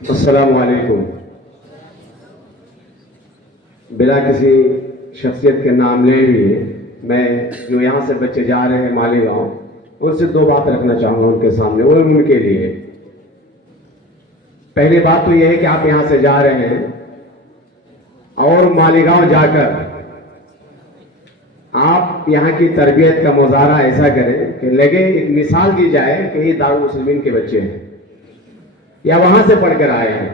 अस्सलाम वालेकुम। बिना किसी शख्सियत के नाम ले लिए मैं जो यहाँ से बच्चे जा रहे हैं मालीगांव, उनसे दो बात रखना चाहूँगा उनके सामने और उनके लिए। पहली बात तो यह है कि आप यहाँ से जा रहे हैं और मालीगांव जाकर आप यहाँ की तरबियत का मुजाहरा ऐसा करें कि लगे, एक मिसाल दी जाए कि ये दारुल मुस्लिमीन के बच्चे हैं या वहां से पढ़कर आए हैं।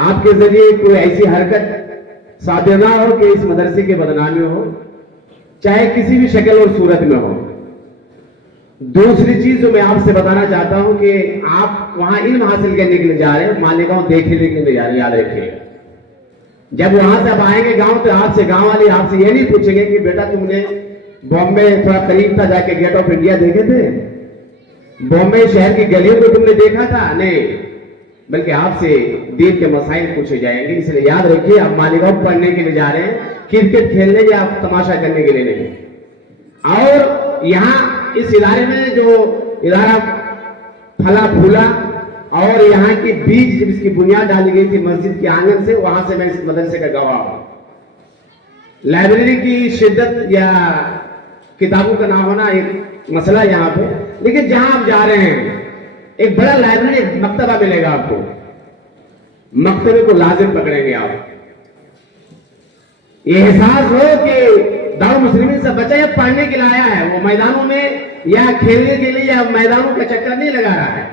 आपके जरिए कोई ऐसी हरकत साबित ना हो कि इस मदरसे की बदनामी हो, चाहे किसी भी शक्ल और सूरत में हो। दूसरी चीज जो मैं आपसे बताना चाहता हूं कि आप वहां इल्म हासिल करने के लिए जा रहे हैं, मालीगांव देखने के लिए जा रहे हैं, याद रखिएगा। जब वहां से आप आएंगे गांव तो आपसे गांव वाले आपसे ये नहीं पूछेंगे कि बेटा तुमने बॉम्बे थोड़ा करीब था जाके गेट ऑफ इंडिया देखे थे, बॉम्बे शहर की गलियों को तुमने देखा था, नहीं, बल्कि आपसे दीन के मसाइल पूछे जाएंगे। इसलिए याद रखिए, आप मालीगांव पढ़ने के लिए जा रहे हैं, क्रिकेट खेलने या तमाशा करने के लिए नहीं। और यहाँ इस इदारे में जो इदारा फला फूला और यहाँ की बीज जब इसकी बुनियाद डाली गई थी मस्जिद के आंगन से, वहां से मैं इस मदरसे का गवाह हूं। लाइब्रेरी की शिद्दत या किताबों का ना होना एक मसला यहाँ पे, लेकिन जहां आप जा रहे हैं एक बड़ा लाइब्रेरी, एक मकतबा मिलेगा आपको, मकतबे को लाजिम पकड़ेंगे आप। ये एहसास हो कि दारुल मुस्लिमीन से बच्चा ये पढ़ने के लिए आया है, वो मैदानों में या खेलने के लिए या मैदानों का चक्कर नहीं लगा रहा है।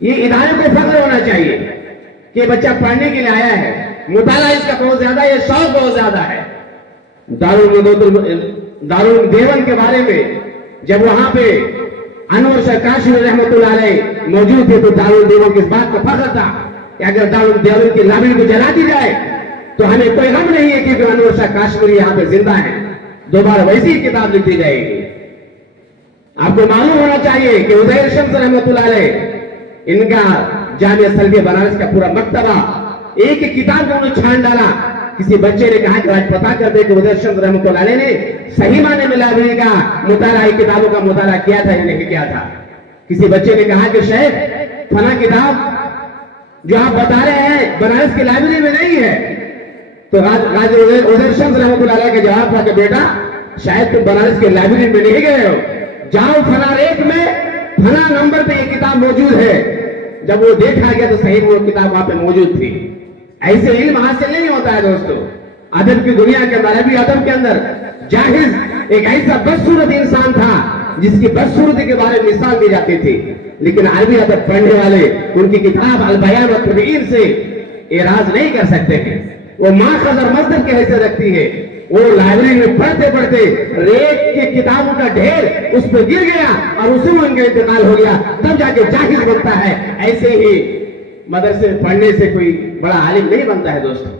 ये इदारे को फख्र होना चाहिए कि बच्चा पढ़ने के लिए आया है, मुताला इसका बहुत ज्यादा है, शौक बहुत ज्यादा है। दारुल देवन के बारे में जब वहां पे अनवर शाह काशिमी रहमतुल्लाह अलैह मौजूद थे तो दारुल देवन की इस बात का फख्र था कि अगर दारुल देवन की लाइब्रेरी को जला दी जाए तो हमें कोई गम नहीं है कि अनवर शाह काशिमी यहाँ पे जिंदा है, दोबारा वैसी ही किताब लिख दी जाएगी। आपको मालूम होना चाहिए कि उज़ैर शम्स रहमतुल्लाह अलैह इनका जामिया सलफिया बनारस का पूरा मकतबा एक ही किताब को उन्होंने छान डाला। किसी बच्चे ने कहा कि आज पता कर दे कि उज़ैर शम्स रहमतुल्लाह अलैह ने सही माने में लाइब्रेरी का मुताला, किताबों का मुताला किया था या नहीं किया था। किसी बच्चे ने कहा कि शेख फला किताब जो आप बता रहे हैं बनारस की लाइब्रेरी में नहीं है, तो उज़ैर शम्स रहमतुल्लाह अलैह का जवाब था कि बेटा शायद तुम बनारस की लाइब्रेरी में नहीं गए हो, जाओ फला रेक में फला नंबर पे ये किताब मौजूद है। जब वो देखा गया तो सही वो किताब वहां पे मौजूद थी। ऐसे इल्म हासिल नहीं होता है दोस्तों। अदब की दुनिया के अंदर, अभी अदब के अंदर जाहिज एक ऐसा बदसूरत इंसान था जिसकी बदसूरती के बारे में मिसाल दी जाती थी, लेकिन अरबी अदब पढ़ने वाले उनकी किताब अल बयान व तबयीन से एराज नहीं कर सकते हैं। वो माखज़ और मज़दर की हैसियत रखती है। वो लाइब्रेरी में पढ़ते पढ़ते रेत के किताबों का ढेर उस पर गिर गया और उसी में उनका इंतकाल हो गया, तब जाके जाहिज बनता है। ऐसे ही मदरसे में पढ़ने से कोई बड़ा आलिम नहीं बनता है दोस्तों।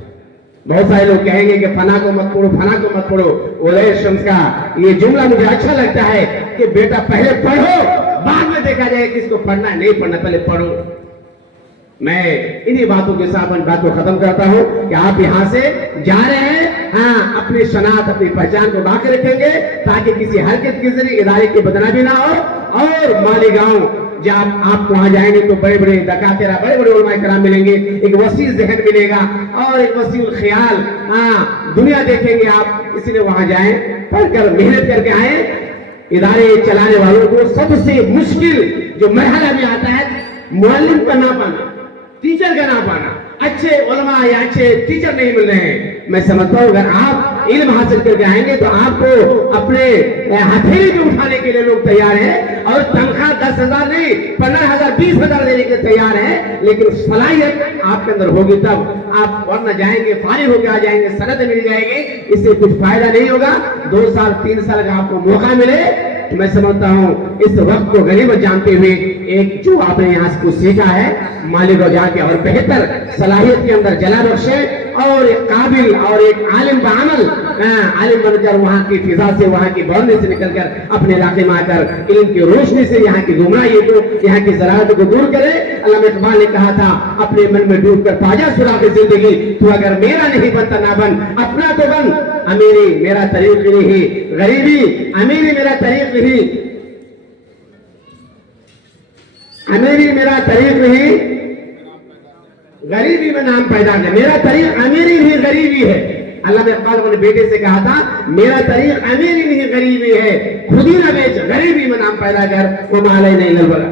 बहुत सारे लोग कहेंगे कि फना को मत पढ़ो, फना को मत पढ़ो। उज़ैर शम्स का ये जुमला मुझे अच्छा लगता है कि बेटा पहले पढ़ो, बाद में देखा जाए किसको पढ़ना नहीं पढ़ना, पहले पढ़ो। मैं इन्हीं बातों के साथ बात को खत्म करता हूं कि आप यहां से जा रहे हैं, हाँ, अपनी शनाख्त अपनी पहचान को बाकी रखेंगे ताकि किसी हरकत के जरिए इदारे की बदनामी ना हो। और मालीगांव जब आप वहां जाएंगे तो बड़े बड़े दकातेरा, बड़े बड़े उलमा किराम मिलेंगे, एक वसी ज़हन मिलेगा और एक वसी ख्याल, हाँ, दुनिया देखेंगे आप। इसलिए वहां जाएं, पढ़कर मेहनत करके आए। इदारे चलाने वालों को सबसे मुश्किल जो मरहला में आता है मुअल्लिम का ना पाना, टीचर का ना पाना। अच्छे उलमा या अच्छे टीचर नहीं मिल रहे हैं। मैं समझता हूं अगर आप इल्म हासिल करके आएंगे तो आपको अपने हथेली में उठाने के लिए लोग तैयार हैं और तनख्वाह 10,000 नहीं 15,000 20,000 देने के तैयार हैं, लेकिन सलाहियत आपके अंदर होगी तब आप वरना जाएंगे फारिग होकर आ जाएंगे, सनद मिल जाएगी, इससे कुछ फायदा नहीं होगा। 2 साल 3 साल का आपको मौका मिले तो मैं समझता हूं इस वक्त को गनीमत जानते हुए एक जो आपने यहाँ से कुछ सीखा है मालिक जाके और बेहतर सलाहियत के अंदर जला बख्शे और एक काबिल और एक आलिम बामल आलिम बनकर वहाँ की फिजा से, वहाँ की बाउंड्री से निकलकर अपने इलाके में आकर इल्म की रोशनी से यहाँ की गुमराही को, यहाँ की ज़राअत को दूर करे। अल्लामा इकबाल ने कहा था अपने मन में डूब कर ताजा सुराग जिंदगी, तू अगर मेरा नहीं बनता ना बन, अपना तो बन। अमीरी मेरा तरीक़ नहीं, गरीबी अमीरी मेरा तरीक़ नहीं। امیری میرا طریق نہیں غریبی میں نام پیدا کیا. میرا طریق امیری نہیں غریبی ہے. اللہ نے اقبال اپنے بیٹے سے کہا تھا میرا طریق امیری نہیں غریبی ہے, خود ہی نہ بیچ غریبی میں نام پیدا کر, وہ مالے نہیں للبلا.